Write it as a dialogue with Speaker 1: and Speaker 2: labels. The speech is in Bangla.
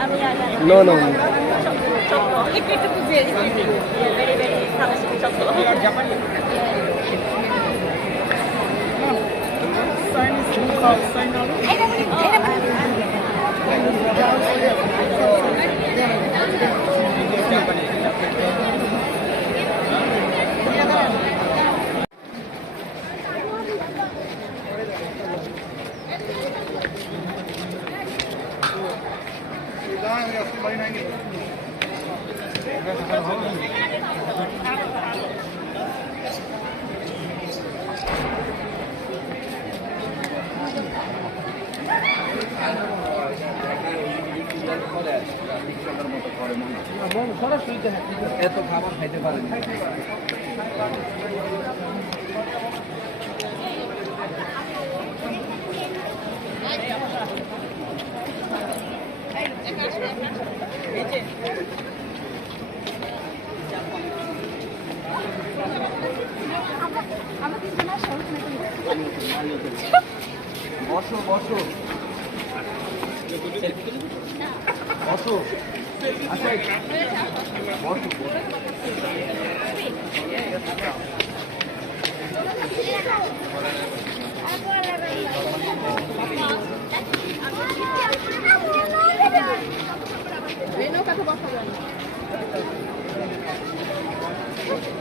Speaker 1: No, no.
Speaker 2: Thank.
Speaker 3: এত খাবার খাইতে পারেন বসো বসো। বসো। আচ্ছা বসো। বসো Thank you.